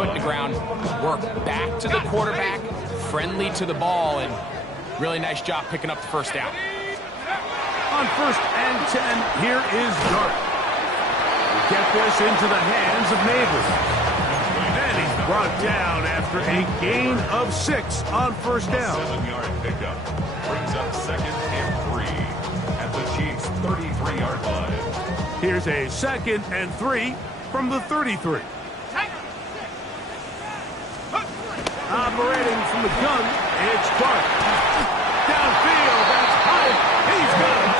foot in the ground, work back to the quarterback, friendly to the ball, and really nice job picking up the first down. On 1st and 10, here is Dart. Get this into the hands of Neighbors. And he's brought down after a gain of 6 on 1st down. 7-yard pickup brings up 2nd and 3 at the Chiefs' 33-yard line. Here's a 2nd and 3 from the 33. Operating from the gun, it's Dart. Downfield, that's high. He's got it.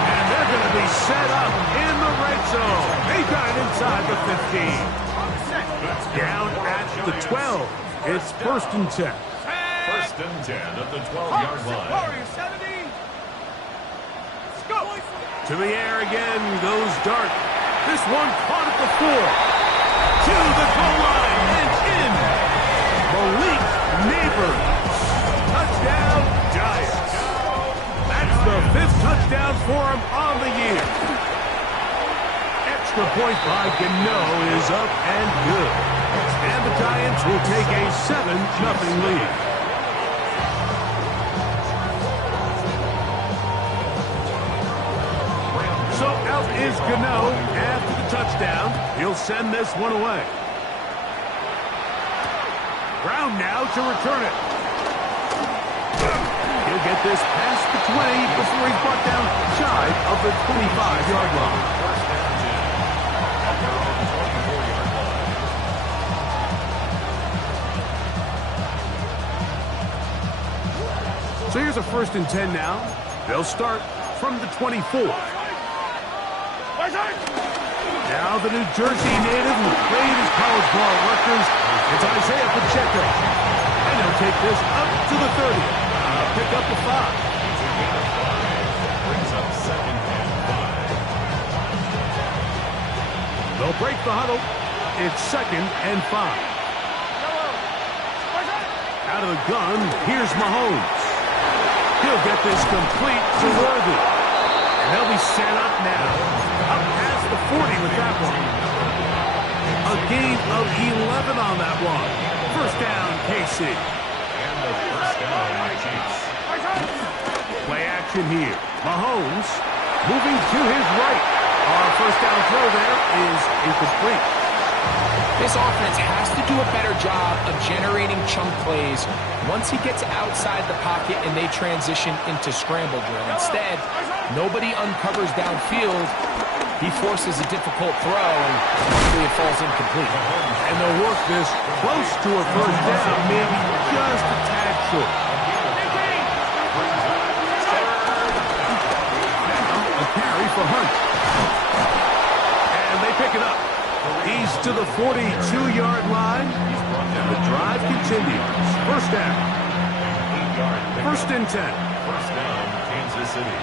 And they're going to be set up in the red zone. They got it inside the 15. Down at the 12. It's 1st and 10. 1st and 10 at the 12-yard line. To the air again goes Dart. This one caught at the 4. To the goal line and in. Malik Neighbors. Touchdown, Giants. That's the 5th touchdown for him on the year. Extra point by Gano is up and good. And the Giants will take a 7-0 lead. So out is Gano after the touchdown. He'll send this one away. Brown now to return it. He'll get this past the 20 before he's brought down shy of the 25-yard line. So here's a 1st and 10 now. They'll start from the 24. Now the New Jersey native who played his college ball at Rutgers. It's Isaiah Pacheco. And he'll take this up to the 30. Pick up the 5. Brings up 2nd and 5. They'll break the huddle. It's 2nd and 5. Out of the gun, here's Mahomes. He'll get this complete to Worthy. And they'll be set up now. Up past the 40 with that one. A gain of 11 on that one. 1st down, KC. And the 1st down, Chiefs. Play action here. Mahomes moving to his right. Our 1st down throw there is incomplete. This offense has to do a better job of generating chunk plays once he gets outside the pocket and they transition into scramble drill. Instead, nobody uncovers downfield. He forces a difficult throw, and usually it falls incomplete. And they'll work this close to a 1st down, maybe just a tad short. A carry for Hunt. And they pick it up. He's to the 42-yard line, and the drive continues. 1st down. 1st and 10. 1st down, Kansas City.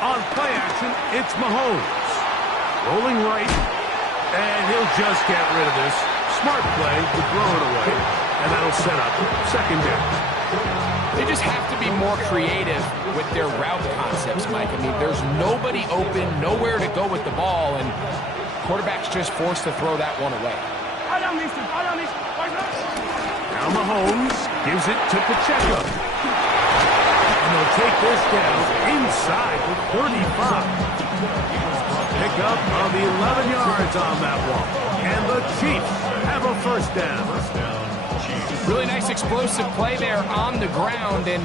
On play action, it's Mahomes. Rolling right, and he'll just get rid of this. Smart play to throw it away, and that'll set up 2nd down. They just have to be more creative with their route concepts, Mike. I mean, there's nobody open, nowhere to go with the ball, and quarterback's just forced to throw that one away. Now Mahomes gives it to Pacheco. And they'll take this down inside the 35. Pick up of 11 yards on that one. And the Chiefs have a 1st down. Really nice explosive play there on the ground, and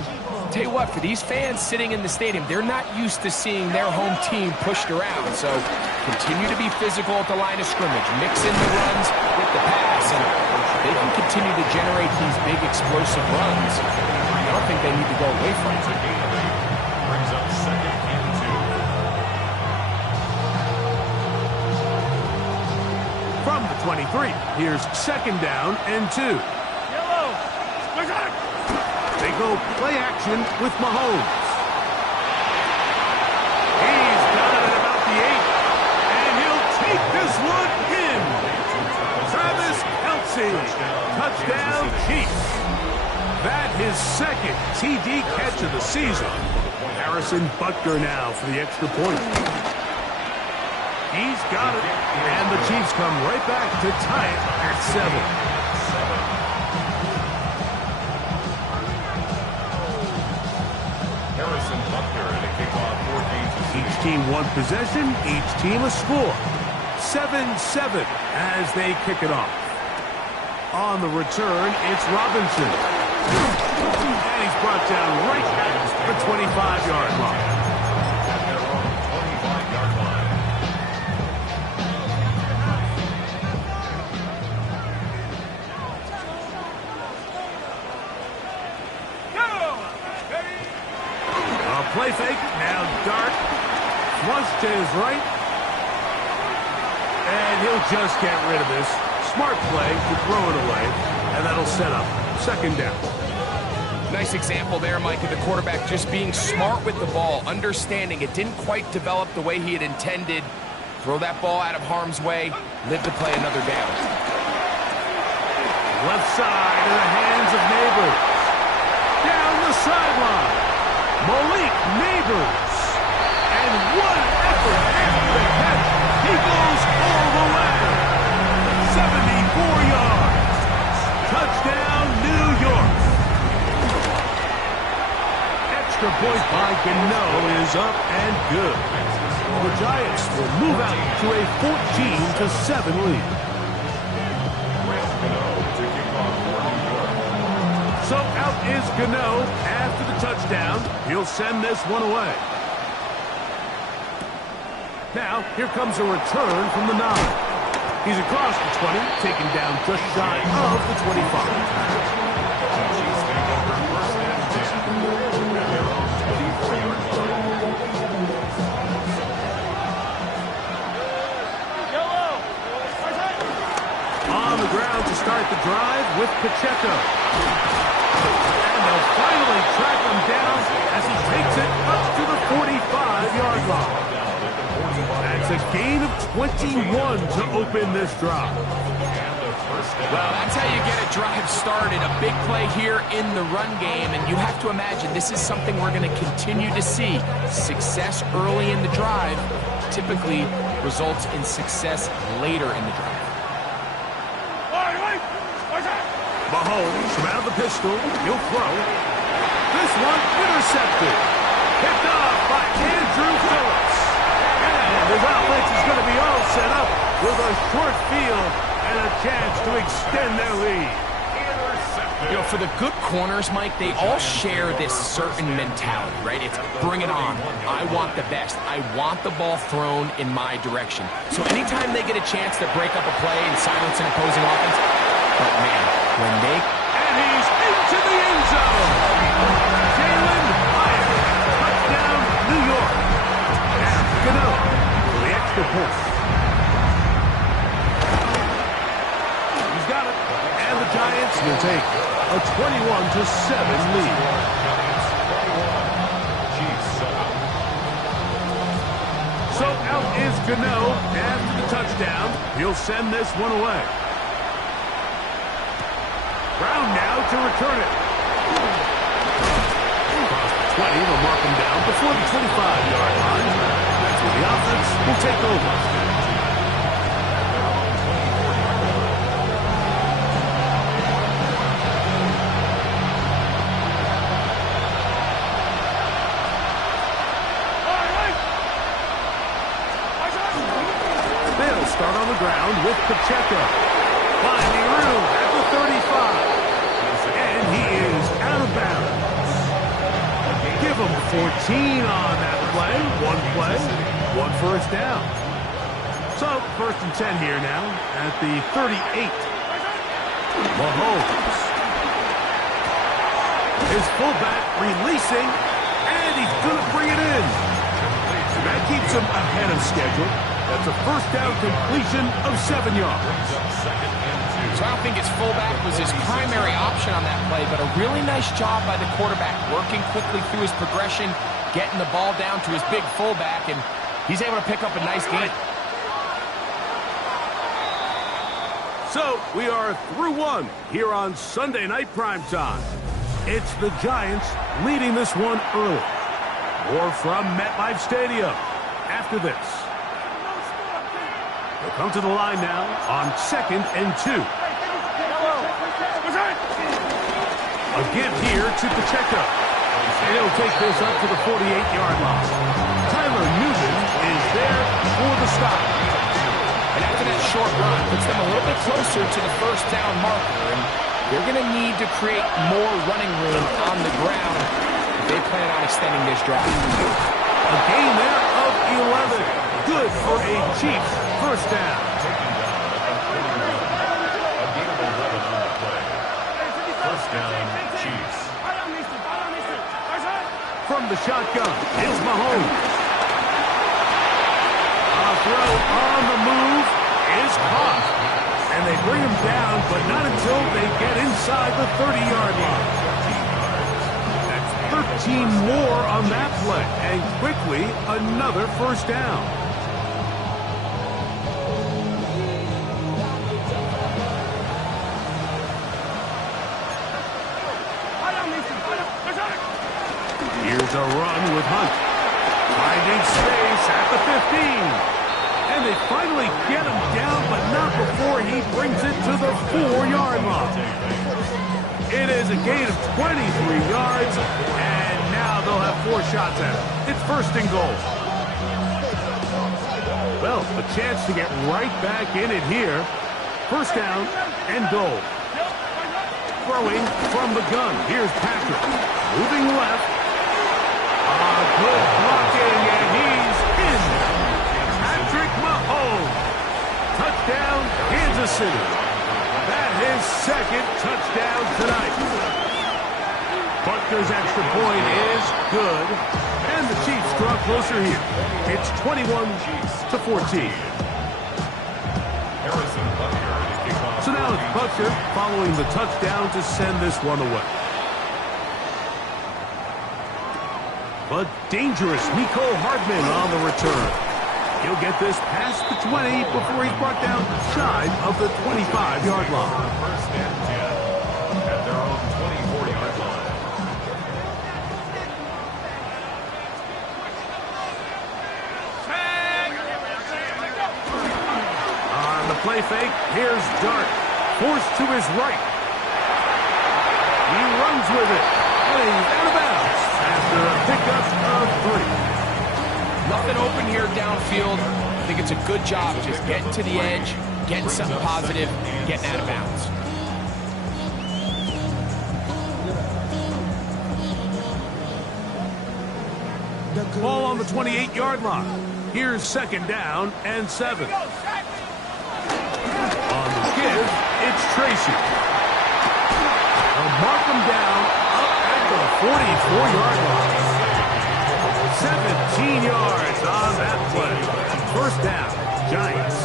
tell you what, for these fans sitting in the stadium, they're not used to seeing their home team pushed around, so continue to be physical at the line of scrimmage, mix in the runs with the pass, and they can continue to generate these big explosive runs. I don't think they need to go away from it. Brings up 2nd and 2. From the 23, here's 2nd down and 2. They go play action with Mahomes. He's got it at about the 8, and he'll take this one in. Travis Kelce, touchdown Chiefs. That his 2nd TD catch of the season. Harrison Butker now for the extra point. He's got it. And the Chiefs come right back to tie it at 7. Harrison Butker to kick off 14. Each team one possession, each team a score. 7-7 as they kick it off. On the return, it's Robinson. And he's brought down right at the 25-yard line. At their own 25-yard line. A play fake, now Dart. Flush to his right. And he'll just get rid of this. Smart play to throw it away. And that'll set up 2nd down. Nice example there, Mike, of the quarterback just being smart with the ball, understanding it didn't quite develop the way he had intended. Throw that ball out of harm's way, live to play another down. Left side in the hands of Neighbors. Down the sideline. Malik Neighbors. And what an effort after the catch. He goes all the way. 74 yards. Touchdown, New York. Extra point by Gano is up and good. The Giants will move out to a 14-7 lead. So out is Gano after the touchdown. He'll send this one away. Now, here comes a return from the 9. He's across the 20, taken down just shy of the 25. On the ground to start the drive with Pacheco. And they'll finally track him down as he takes it up to the 45-yard line. That's a gain of 21 to open this drive. Well, that's how you get a drive started. A big play here in the run game, and you have to imagine this is something we're going to continue to see. Success early in the drive typically results in success later in the drive. Mahomes from out of the pistol. He'll throw. This one intercepted. Picked off by Andrew Phillips. And his offense is going to be all set up with a short field and a chance to extend their lead. You know, for the good corners, Mike, they all share this certain mentality, right? It's bring it on. I want the best. I want the ball thrown in my direction. So anytime they get a chance to break up a play and silence an opposing offense, but man, when they... And he's into the end zone. Jalen Hyatt. Touchdown, New York. Now, Gano for the extra point. He's got it. And the Giants will take a 21-7 lead. So out is Gano after the touchdown. He'll send this one away. Brown now to return it. Across the 20, they'll mark him down before the 25-yard line. That's where the offense will take over. They'll start on the ground with Pacheco. Finding room at the 35. And he is out of bounds. Give him 14 on that play. One first down. So, 1st and 10 here now at the 38. Mahomes. His fullback releasing, and he's going to bring it in. That keeps him ahead of schedule. That's a first down completion of 7 yards. So I don't think his fullback was his primary option on that play, but a really nice job by the quarterback, working quickly through his progression, getting the ball down to his big fullback, and he's able to pick up a nice gain. So we are through one here on Sunday Night Primetime. It's the Giants leading this one early. More from MetLife Stadium after this. come to the line now on 2nd and 2. A give here to Pacheco. And he'll take this up to the 48-yard line. Tyler Newman is there for the stop. And after that short run, puts them a little bit closer to the first down marker. And they're going to need to create more running room on the ground if they plan on extending this drive. A gain there of 11. Good for a Chiefs first down. First down, Chiefs. From the shotgun, it's Mahomes. A throw on the move is caught. And they bring him down, but not until they get inside the 30-yard line. That's 13 more on that play. And quickly, another first down. Here's a run with Hunt. Finding space at the 15. And they finally get him down, but not before he brings it to the 4-yard line. It is a gain of 23 yards, and now they'll have 4 shots at it. It's first and goal. Well, a chance to get right back in it here. First down and goal. Throwing from the gun. Here's Patrick. Moving left. Good blocking, and he's in. Patrick Mahomes. Touchdown, Kansas City. That's his second touchdown tonight. Butker's extra point is good, and the Chiefs draw closer here. It's 21-14. So now it's Butker following the touchdown to send this one away. But dangerous Mecole Hardman on the return. He'll get this past the 20 before he's brought down shy of the 25-yard line. First and 10 at their own 24-yard line. On the play fake, here's Dart. Forced to his right. He runs with it. And he's out of bounds after a pickup of 3. Nothing open here downfield. I think it's a good job just getting to the edge, getting something positive, getting out of bounds. Ball on the 28-yard line. Here's second down and 7. On the give, it's Tracy. They'll mark him down up at the 44-yard line. 17 yards on that play. First down, Giants.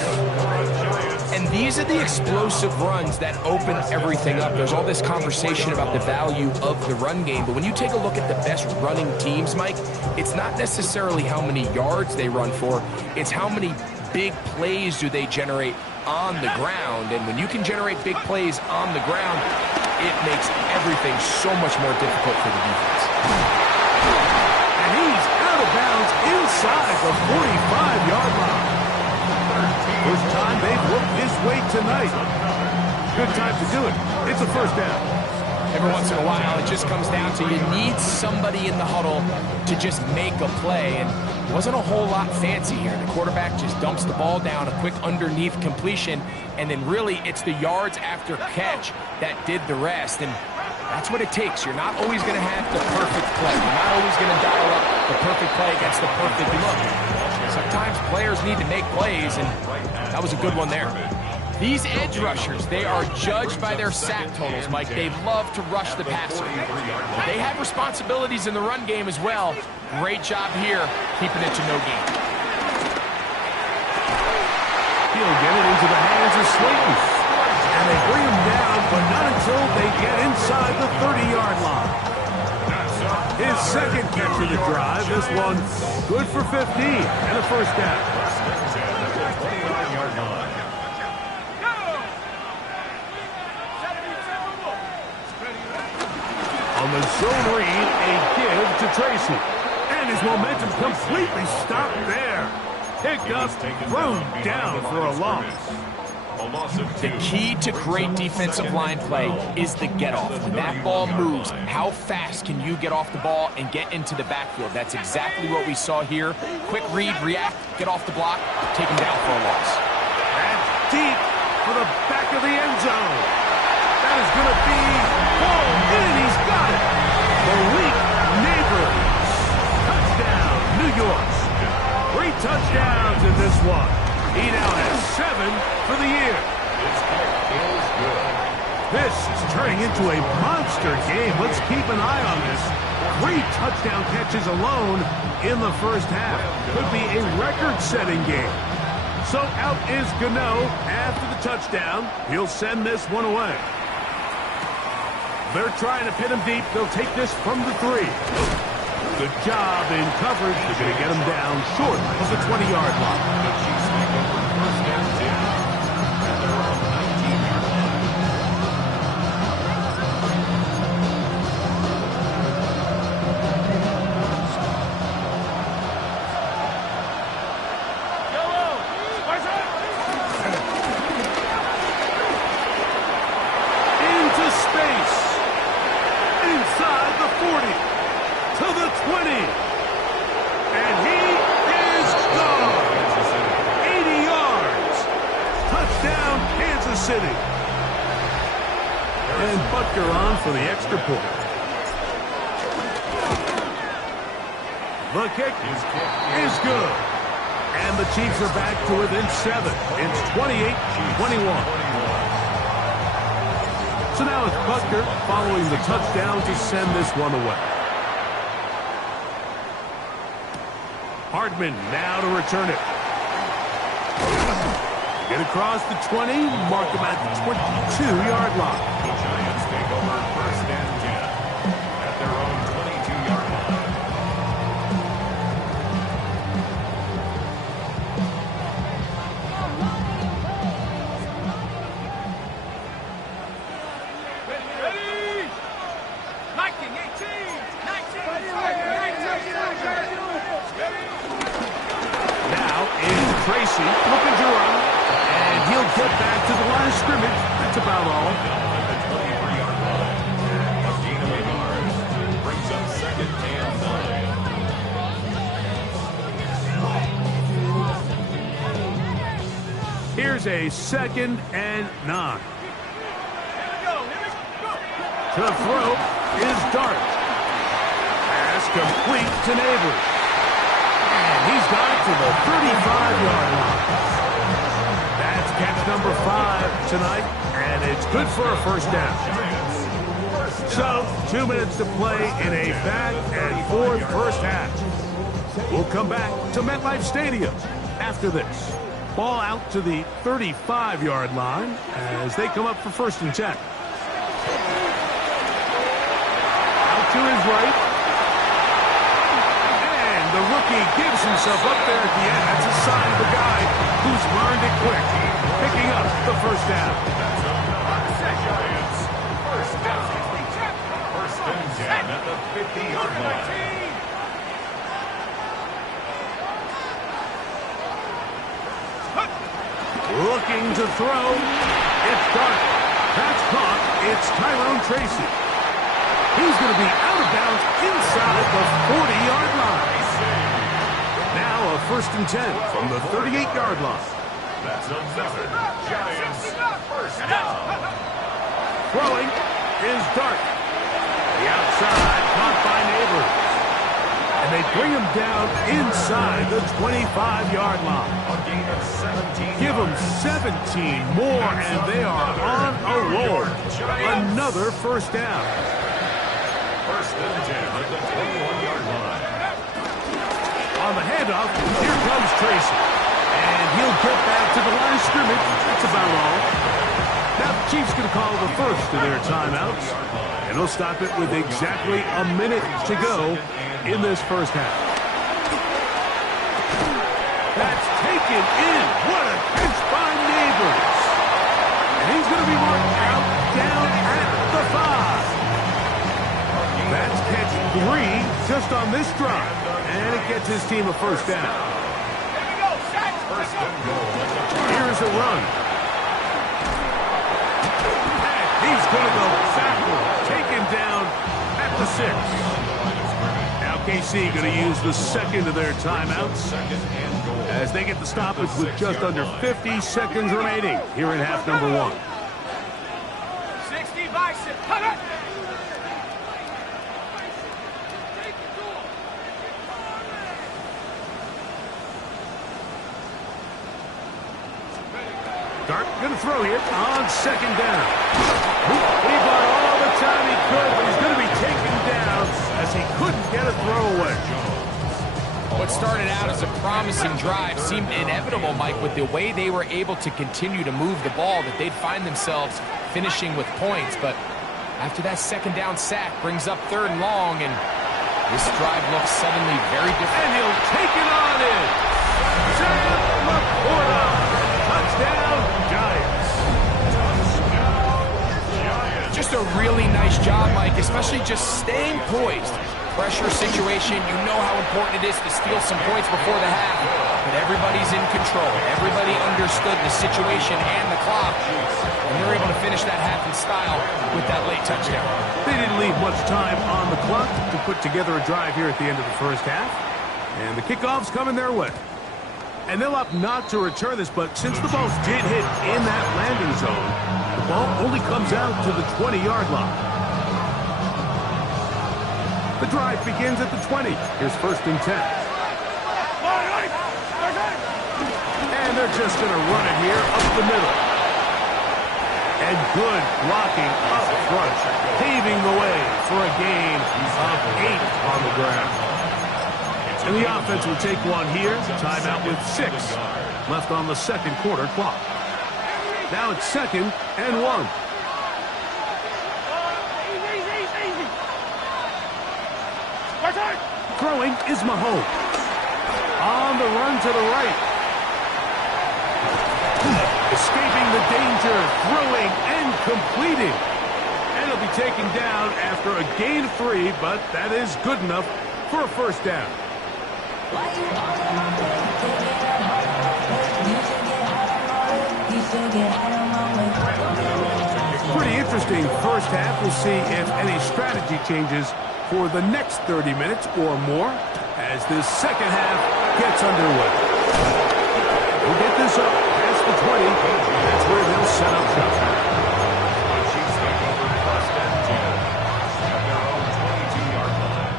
And these are the explosive runs that open everything up. There's all this conversation about the value of the run game, but when you take a look at the best running teams, Mike, it's not necessarily how many yards they run for, it's how many big plays do they generate on the ground. And when you can generate big plays on the ground, it makes everything so much more difficult for the defense. And he's out of bounds inside the 45-yard line. First time they've looked this way tonight. Good time to do it. It's a first down. Every once in a while, it just comes down to you need somebody in the huddle to just make a play. And it wasn't a whole lot fancy here. The quarterback just dumps the ball down, a quick underneath completion, and then really it's the yards after catch that did the rest. And that's what it takes. You're not always going to have the perfect play. You're not always going to dial up the perfect play against the perfect look. Sometimes players need to make plays, and that was a good one there. These edge rushers, they are judged by their sack totals, Mike. They love to rush the passer. They have responsibilities in the run game as well. Great job here, keeping it to no gain. He'll get it into the hands of Slayton. And they bring him down, but not until they get inside the 30-yard line. His second catch of the drive. This one good for 15 and a first down. On the zone read, a give to Tracy. And his momentum completely stopped there. Picked up, thrown down for a loss. The key to great defensive line play is the get-off. When that ball moves, how fast can you get off the ball and get into the backfield? That's exactly what we saw here. Quick read, react, get off the block, take him down for a loss. That's deep for the back of the end zone. That is going to be hauled in. He's got it. Malik Neighbors. Touchdown, New York. 3 touchdowns in this one. He now has 7 for the year. His kick is good. This is turning into a monster game. Let's keep an eye on this. 3 touchdown catches alone in the first half. Could be a record-setting game. So out is Gano after the touchdown. He'll send this one away. They're trying to pin him deep. They'll take this from the 3. Good job in coverage. They're going to get him down short of the 20-yard line. The Chiefs take over first and 10 at their own 19-yard line. Into space. Inside the 40. To the 20. And he is gone. 80 yards. Touchdown, Kansas City. And Butker on for the extra point. The kick is good. And the Chiefs are back to within 7. It's 28-21. So now it's Butker following the touchdown to send this one away. Hardman now to return it. Get across the 20, mark him at the 22-yard line. The Giants take over first and 10 at their own 22-yard line. Ready? 19, 18, 19. Now is Tracy looking to run, and he'll get back to the line of scrimmage. That's about all. At the 23-yard line. A gain of 8 yards brings up second and 9. Here's a second and 9. To throw is Dart. Pass complete to Neighbors. And he's got it to the 35-yard line. That's catch number 5 tonight, and it's good for a first down. So, 2 minutes to play in a back-and-forth first half. We'll come back to MetLife Stadium after this. Ball out to the 35-yard line as they come up for first and 10. To his right. And the rookie gives himself up there at the end. That's a sign of a guy who's learned it quick. Picking up the first down. Giants, first down. First and 10 at the 50-yard line. Looking to throw. It's Dart. That's caught. It's Tyrone Tracy. He's going to be out of bounds inside the 40-yard line. Now a first and 10 from the 38-yard line. That's another Giants first down. Throwing is Dart. The outside caught by Neighbors. And they bring him down inside the 25-yard line. A gain of 17. Give them 17 more, and they are on a roll. Another first down. First and 10 at the 21-yard line. On the handoff, here comes Tracy. And he'll get back to the line of scrimmage. That's about all. Now the Chiefs going to call the first of their timeouts. And they'll stop it with exactly a minute to go in this first half. That's taken in. What a catch by Neighbors. And he's going to be marked out down at the 5. That's catch 3 just on this drive. And it gets his team a first down. First and goal. Here's a run. And he's going to go backward. Taken down at the 6. Now KC going to use the second of their timeouts Second and goal. as they get the stoppage with just under 50 seconds remaining here in half number 1. 60 bicep. Cut it. Dart going to throw here on second down. He bought all the time he could, but he's going to be taken down as he couldn't get a throw away. What started out as a promising drive seemed inevitable, Mike, with the way they were able to continue to move the ball, that they'd find themselves finishing with points. But after that second down sack brings up 3rd and long, and this drive looks suddenly very different. And he'll take it on in. Sam Laporta. Touchdown, Giants. Just a really nice job, Mike, especially just staying poised. Pressure situation, you know how important it is to steal some points before the half, but everybody's in control. Everybody understood the situation and the clock, and they're able to finish that half in style with that late touchdown. They didn't leave much time on the clock to put together a drive here at the end of the first half, and the kickoff's coming their way. And they'll opt not to return this, but since the ball did hit in that landing zone, the ball only comes out to the 20-yard line. The drive begins at the 20. Here's 1st and 10. And they're just going to run it here up the middle. And good blocking up front, paving the way for a gain of 8 on the ground. And the offense will take one here. Timeout with 6 left on the second quarter clock. Now it's 2nd and 1. Throwing is Mahomes. On the run to the right. Escaping the danger, throwing and completing. And he'll be taken down after a gain of 3, but that is good enough for a first down. Pretty interesting first half. We'll see if any strategy changes for the next 30 minutes or more as this second half gets underway. We'll get this up past the 20. That's where they'll set up shop. Chiefs take over first and 10 at their own 22-yard line.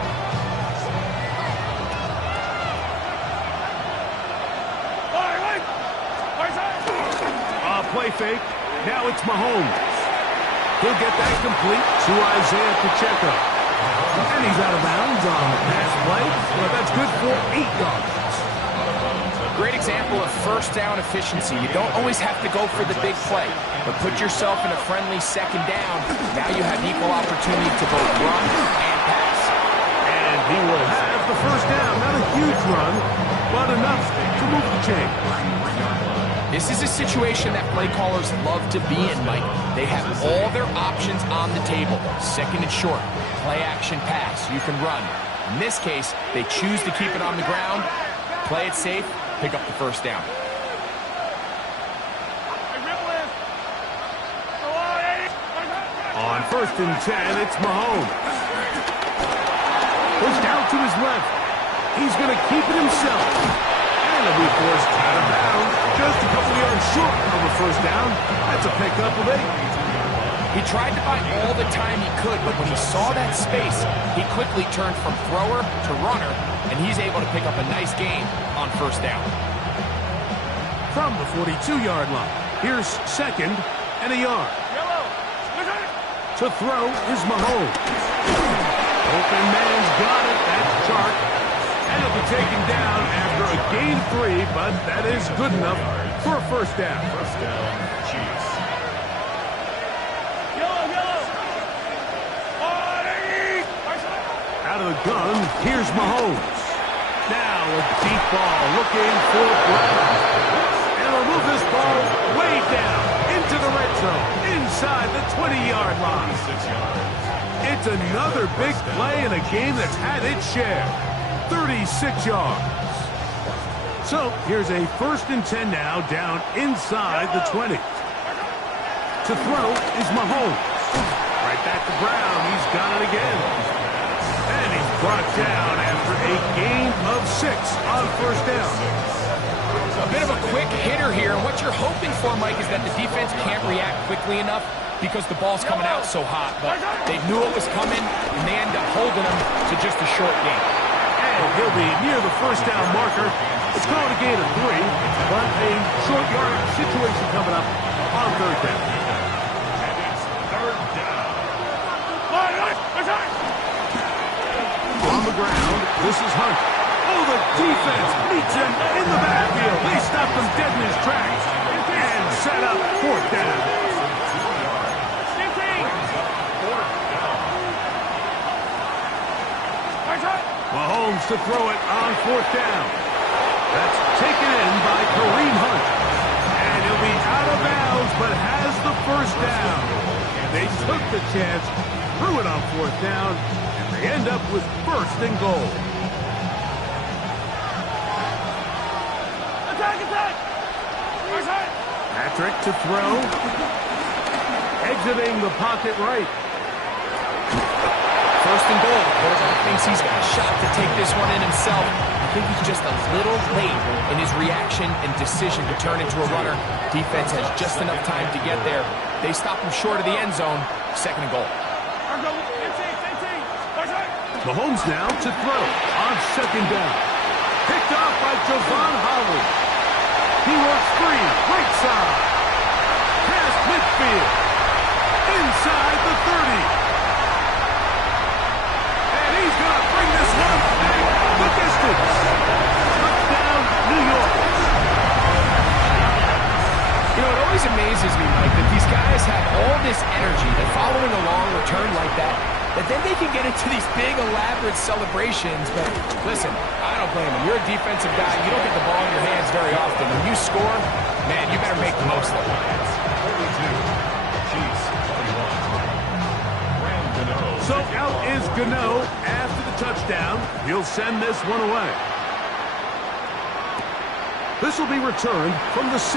Play fake. Now it's Mahomes. He'll get that complete to Isaiah Pacheco. And he's out of bounds on the pass play, but that's good for 8 yards. Great example of first down efficiency. You don't always have to go for the big play, but put yourself in a friendly second down. Now you have equal opportunity to both run and pass. And he will have the first down. Not a huge run, but enough to move the chain. This is a situation that play callers love to be in, Mike. They have all their options on the table. Second and short, play action pass, you can run. In this case, they choose to keep it on the ground, play it safe, pick up the first down. On 1st and 10, it's Mahomes. Pushed out to his left. He's going to keep it himself. And he'll be forced out of bounds. Just a couple yards short of the first down. That's a pickup of 8. He tried to buy all the time he could, but when he saw that space, he quickly turned from thrower to runner, and he's able to pick up a nice gain on first down. From the 42-yard line, here's 2nd and a yard. To throw is Mahomes. Open man's got it. That's Chark. And he'll be taken down after a gain of 3, but that is good enough for a first down. First down, Chiefs. Out of the gun, here's Mahomes. Now a deep ball looking for Brown. And they'll move this ball way down into the red zone, inside the 20-yard line. 6 yards. It's another big play in a game that's had its share. 36 yards. So here's a 1st and 10 now, down inside the 20. To throw is Mahomes. Right back to Brown. He's got it again. And he's brought down after a gain of 6 on 1st down. A bit of a quick hitter here. What you're hoping for, Mike, is that the defense can't react quickly enough because the ball's coming out so hot. But they knew it was coming, and they end up holding them to just a short gain. And he'll be near the 1st down marker. It's called a gain of 3, but a short yardage situation coming up on 3rd down. And it's 3rd down. On the ground, this is Hunt. Oh, the defense meets him in the backfield. They stopped him dead in his tracks and set up 4th down. Mahomes to throw it on 4th down. That's taken in by Kareem Hunt. And he'll be out of bounds, but has the 1st down. They took the chance, threw it on 4th down, and they end up with 1st and goal. Patrick to throw. Exiting the pocket right. 1st and goal. The quarterback thinks he's got a shot to take this one in himself. I think he's just a little late in his reaction and decision to turn into a runner. Defense has just enough time to get there. They stop him short of the end zone. 2nd and goal. Mahomes now to throw on 2nd down. Picked off by Javon Holland. He works free, right side. Past midfield. Inside the 30. And he's going to bring this one back the distance. Touchdown, New York. You know, it always amazes me, Mike, that these guys have all this energy that following a long return like that then they can get into these big, elaborate celebrations. But listen, I don't blame them. You're a defensive guy. You don't get the ball in your hands very often. When you score, man, you better make the most of it. 42, Chiefs 21. So out is Gano after the touchdown. He'll send this one away. This will be returned from the 6.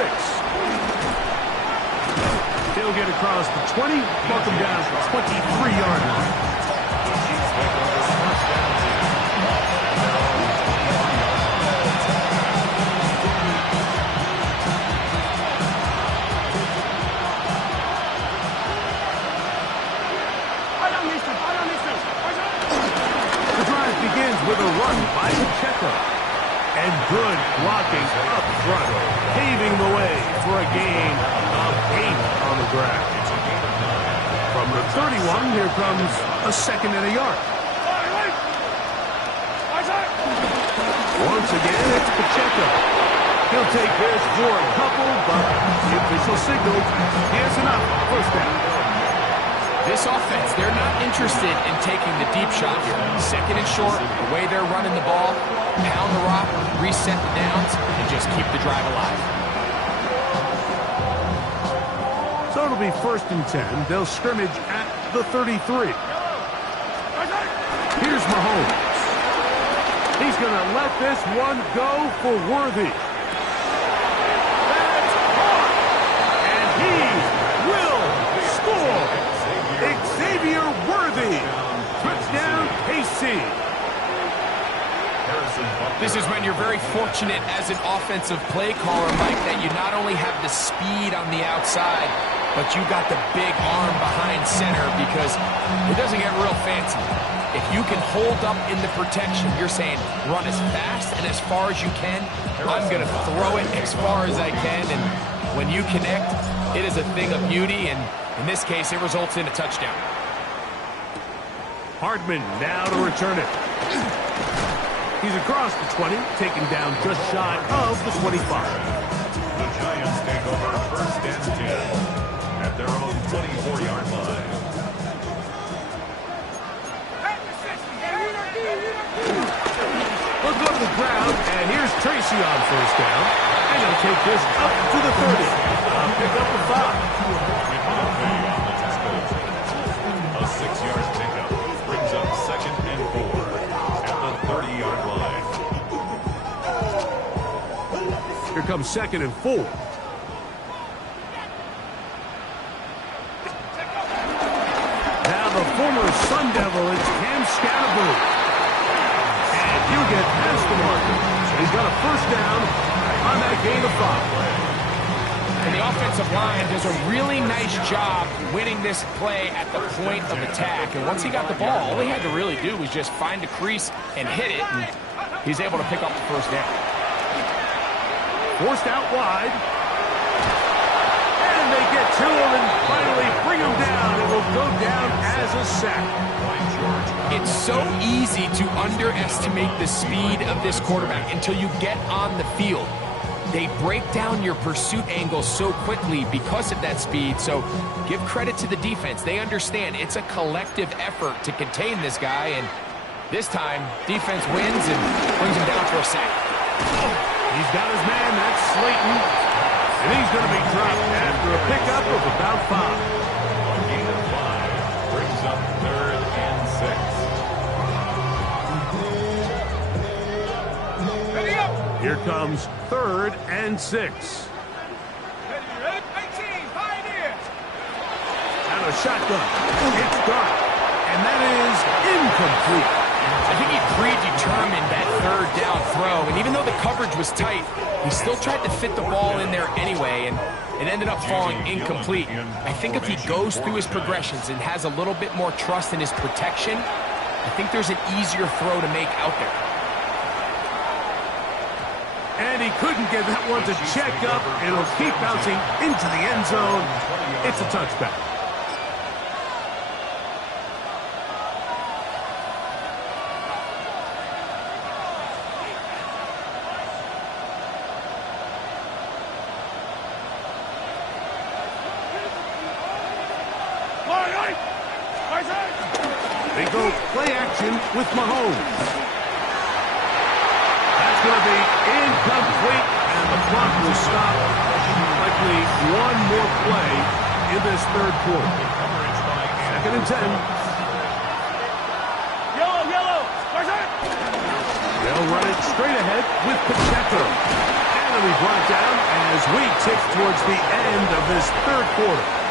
He'll get across the 20, buck him down to the 23-yard line. The drive begins with a run by Pacheco. And good blocking up front, paving the way for a gain of 8 on the ground. From the 31, here comes a 2nd and a yard. Once again, it's Pacheco. He'll take this for a couple, but the official signals he has enough. 1st down. This offense, they're not interested in taking the deep shot here. 2nd and short, the way they're running the ball, pound the rock, reset the downs, and just keep the drive alive. So it'll be 1st and 10. They'll scrimmage at the 33. Here's Mahomes. He's going to let this one go for Worthy. That's caught! And he will score! Xavier Worthy. Touchdown, KC. This is when you're very fortunate as an offensive play caller, Mike, that you not only have the speed on the outside, but you got the big arm behind center, because it doesn't get real fancy. If you can hold up in the protection, you're saying run as fast and as far as you can. I'm going to throw it as far as I can, and when you connect, it is a thing of beauty, and in this case, it results in a touchdown. Hardman now to return it. He's across the 20, taken down just shy of the 25. The Giants take over 1st and 10 at their own 24-yard line. Look up the ground, and here's Tracy on 1st down. And he'll take this up to the 30. Pick up the 5. A 6-yard pickup brings up 2nd and 4 at the 30-yard line. comes 2nd and 4. Now the former Sun Devil is Cam Scatterboo. And he'll get past the marker. So he's got a first down on that gain of 5. And the offensive line does a really nice job winning this play at the point of attack. And once he got the ball, all he had to really do was just find a crease and hit it. And he's able to pick up the first down. Forced out wide. And they get to him and finally bring him down. It will go down as a sack. It's so easy to underestimate the speed of this quarterback until you get on the field. They break down your pursuit angle so quickly because of that speed. So give credit to the defense. They understand it's a collective effort to contain this guy. And this time, defense wins and brings him down for a sack. He's got his man. That's Slayton. And he's going to be dropped after a pickup of about 5. A gain of 5 brings up 3rd and 6. Here comes 3rd and 6. Ready, 18, pioneer. And a shotgun. It's Dark. And that is incomplete. I think he predetermined that 3rd down throw. And even though the coverage was tight, he still tried to fit the ball in there anyway. And it ended up falling incomplete. I think if he goes through his progressions and has a little bit more trust in his protection, I think there's an easier throw to make out there. And he couldn't get that one to check up. It'll keep bouncing into the end zone. It's a touchback. They go play action with Mahomes. That's going to be incomplete, and the clock will stop. Likely one more play in this 3rd quarter. 2nd and 10. Yellow. They'll run it straight ahead with Pacheco. And we brought it down as we tick towards the end of this 3rd quarter.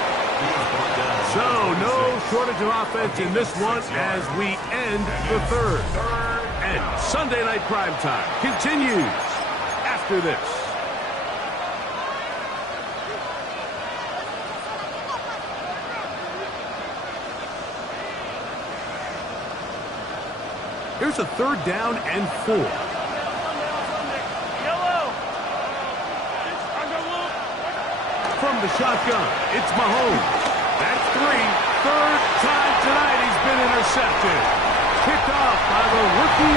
So no shortage of offense in this one as we end the 3rd. And Sunday Night Primetime continues after this. Here's a 3rd down and 4. From the shotgun, it's Mahomes. That's 3. 3rd time tonight he's been intercepted. Kicked off by the rookie